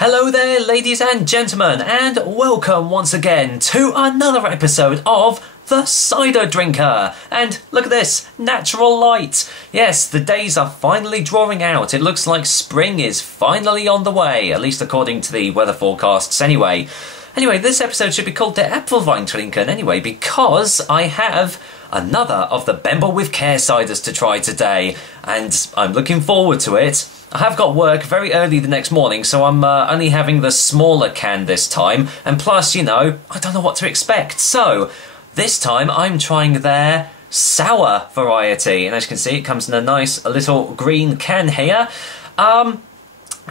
Hello there, ladies and gentlemen, and welcome once again to another episode of The Cider Drinker. And look at this, natural light. Yes, the days are finally drawing out. It looks like spring is finally on the way, at least according to the weather forecasts anyway. Anyway, this episode should be called The Apfelwein Trinken anyway, because I have another of the Bembel With Care ciders to try today, and I'm looking forward to it. I have got work very early the next morning, so I'm only having the smaller can this time, and plus, you know, I don't know what to expect. So, this time I'm trying their Sauer variety, and as you can see, it comes in a nice little green can here.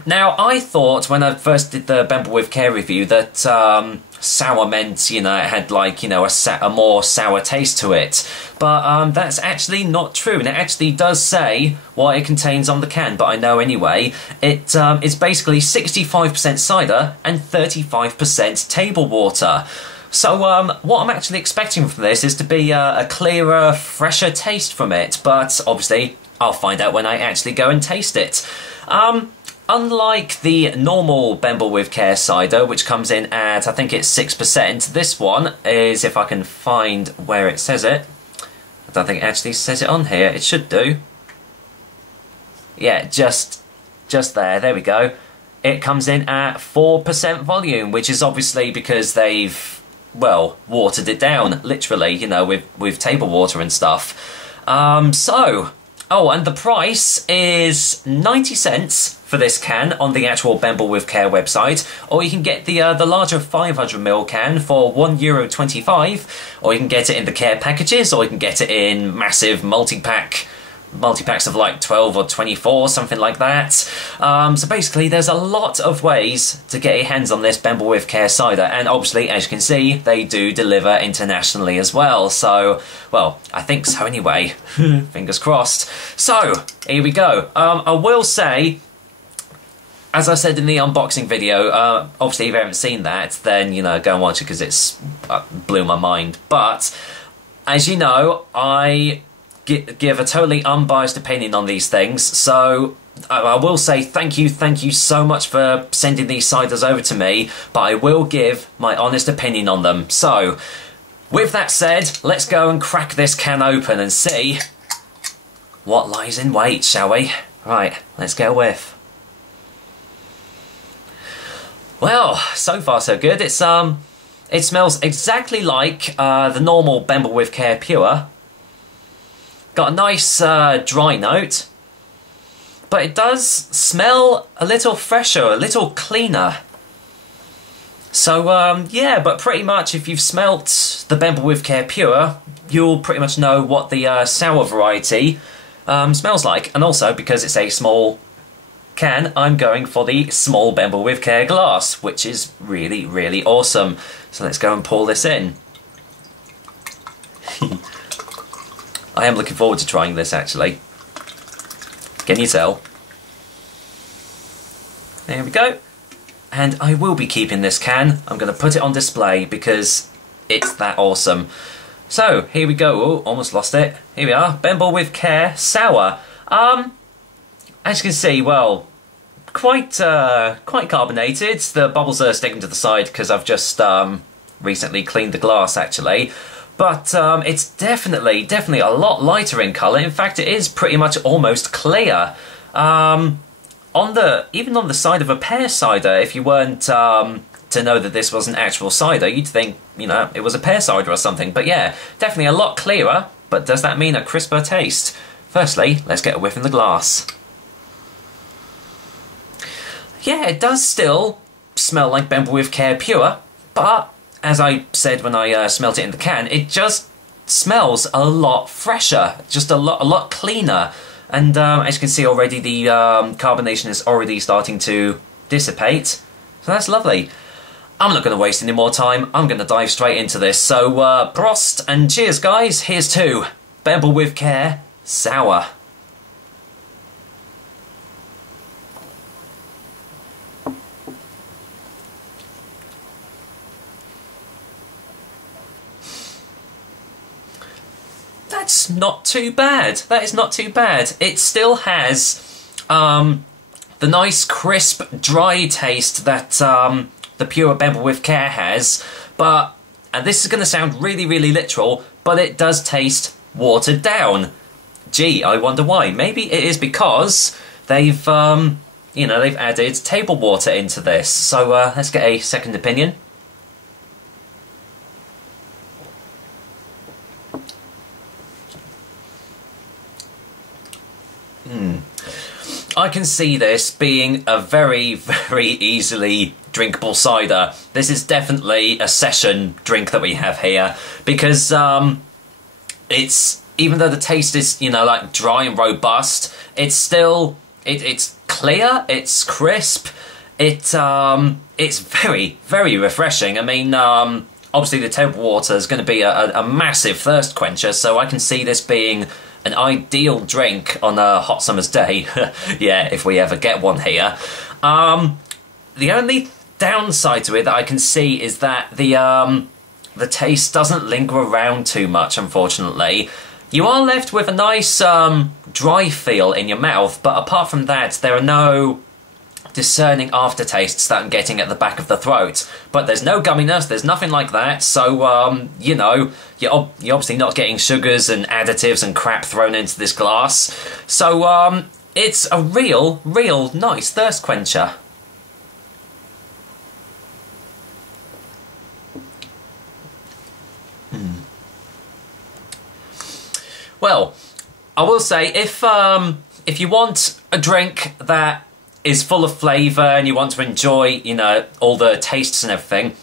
Now, I thought when I first did the Bembel With Care review that sour meant, you know, it had like, you know, a more sour taste to it. But that's actually not true, and it actually does say what it contains on the can, but I know anyway. It's basically 65% cider and 35% table water. So what I'm actually expecting from this is to be a clearer, fresher taste from it, but obviously I'll find out when I actually go and taste it. Unlike the normal Bembel With Care cider, which comes in at, I think it's 6%, this one is, if I can find where it says it, I don't think it actually says it on here, it should do. Yeah, just there we go. It comes in at 4% volume, which is obviously because they've, well, watered it down, literally, you know, with table water and stuff. Oh, and the price is 90 cents for this can on the actual Bembel With Care website, or you can get the larger 500ml can for €1.25, or you can get it in the care packages, or you can get it in massive multi-packs of like 12 or 24, something like that. So basically, there's a lot of ways to get your hands on this Bembel With Care cider, and obviously, as you can see, they do deliver internationally as well. So, well, I think so anyway. Fingers crossed. So, here we go. I will say, as I said in the unboxing video, obviously if you haven't seen that, then, you know, go and watch it because it's blew my mind. But, as you know, I give a totally unbiased opinion on these things, so I will say thank you so much for sending these ciders over to me, but I will give my honest opinion on them. So, with that said, let's go and crack this can open and see what lies in wait, shall we? Right, let's get a whiff. Well, so far so good. It smells exactly like the normal Bembel With Care Pure. Got a nice dry note, but it does smell a little fresher, a little cleaner. So yeah, but pretty much if you've smelt the Bembel With Care Pure, you'll pretty much know what the Sauer variety smells like. And also, because it's a small can, I'm going for the small Bembel With Care glass, which is really, really awesome. So let's go and pour this in. I am looking forward to trying this, actually. Can you tell? There we go. And I will be keeping this can. I'm going to put it on display because it's that awesome. So, here we go. Oh, almost lost it. Here we are. Bembel With Care Sauer. As you can see, well, quite carbonated. The bubbles are sticking to the side because I've just recently cleaned the glass, actually. But it's definitely a lot lighter in colour. In fact, it is pretty much almost clear. Even on the side of a pear cider, if you weren't to know that this was an actual cider, you'd think, you know, it was a pear cider or something. But yeah, definitely a lot clearer. But does that mean a crisper taste? Firstly, let's get a whiff in the glass. Yeah, it does still smell like Bembel With Care Pure, but as I said when I smelt it in the can, it just smells a lot fresher, just a lot cleaner. And as you can see already, the carbonation is already starting to dissipate. So that's lovely. I'm not going to waste any more time. I'm going to dive straight into this. So Prost and cheers, guys. Here's to Bembel With Care Sauer. That's not too bad. That is not too bad. It still has the nice, crisp, dry taste that the pure Bembel With Care has, but, and this is going to sound really, really literal, but it does taste watered down. Gee, I wonder why. Maybe it is because they've, you know, they've added table water into this. So let's get a second opinion. I can see this being a very, very easily drinkable cider. This is definitely a session drink that we have here, because it's, even though the taste is, you know, like dry and robust, it's still, it's clear, it's crisp, it's very, very refreshing. I mean, obviously the table water is going to be a massive thirst quencher, so I can see this being an ideal drink on a hot summer's day. Yeah, if we ever get one here. The only downside to it that I can see is that the taste doesn't linger around too much, unfortunately. You are left with a nice dry feel in your mouth, but apart from that, there are no discerning aftertastes that I'm getting at the back of the throat. But there's no gumminess, there's nothing like that, so, you know, you're obviously not getting sugars and additives and crap thrown into this glass. So, it's a real nice thirst quencher. Well, I will say, if you want a drink that is full of flavour and you want to enjoy, you know, all the tastes and everything,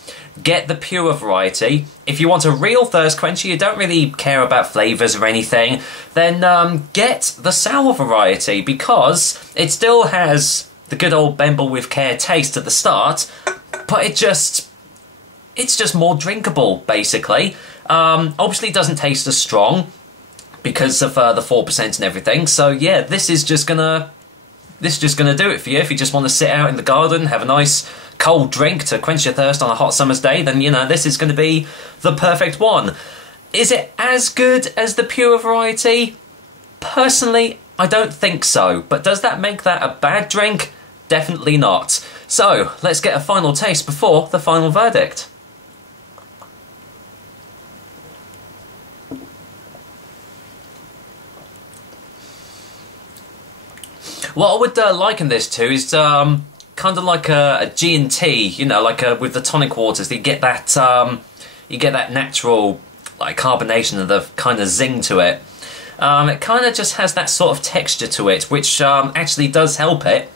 get the pure variety. If you want a real thirst quencher, you don't really care about flavours or anything, then get the sour variety, because it still has the good old Bembel With Care taste at the start, but it's just more drinkable, basically. Obviously it doesn't taste as strong because of the 4% and everything, so yeah, this is just gonna do it for you. If you just want to sit out in the garden, have a nice cold drink to quench your thirst on a hot summer's day, then, you know, this is going to be the perfect one. Is it as good as the pure variety? Personally, I don't think so. But does that make that a bad drink? Definitely not. So, let's get a final taste before the final verdict. What I would liken this to is kind of like a G&T, you know, like with the tonic waters. You get that natural like carbonation and the kind of zing to it. It kind of just has that sort of texture to it, which actually does help it,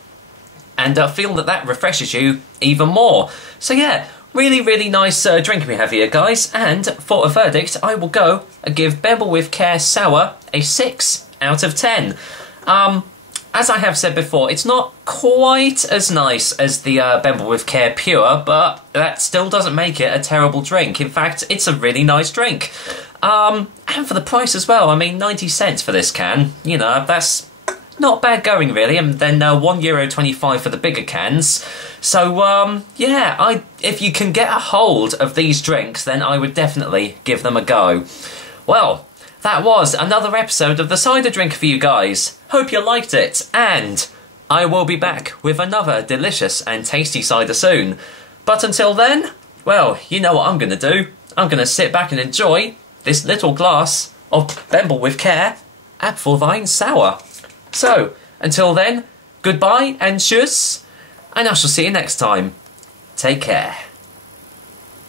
and I feel that refreshes you even more. So yeah, really nice drink we have here, guys. And for a verdict, I will go and give Bembel With Care Sauer a 6 out of 10. As I have said before, it's not quite as nice as the Bembel With Care Pure, but that still doesn't make it a terrible drink. In fact, it's a really nice drink. And for the price as well, I mean, 90 cents for this can, you know, that's not bad going, really. And then €1.25 for the bigger cans. So, yeah, if you can get a hold of these drinks, then I would definitely give them a go. Well, that was another episode of The Cider Drinker for you guys. Hope you liked it, and I will be back with another delicious and tasty cider soon. But until then, well, you know what I'm going to do. I'm going to sit back and enjoy this little glass of Bembel With Care Apfelwein Sauer. So, until then, goodbye and tschüss, and I shall see you next time. Take care.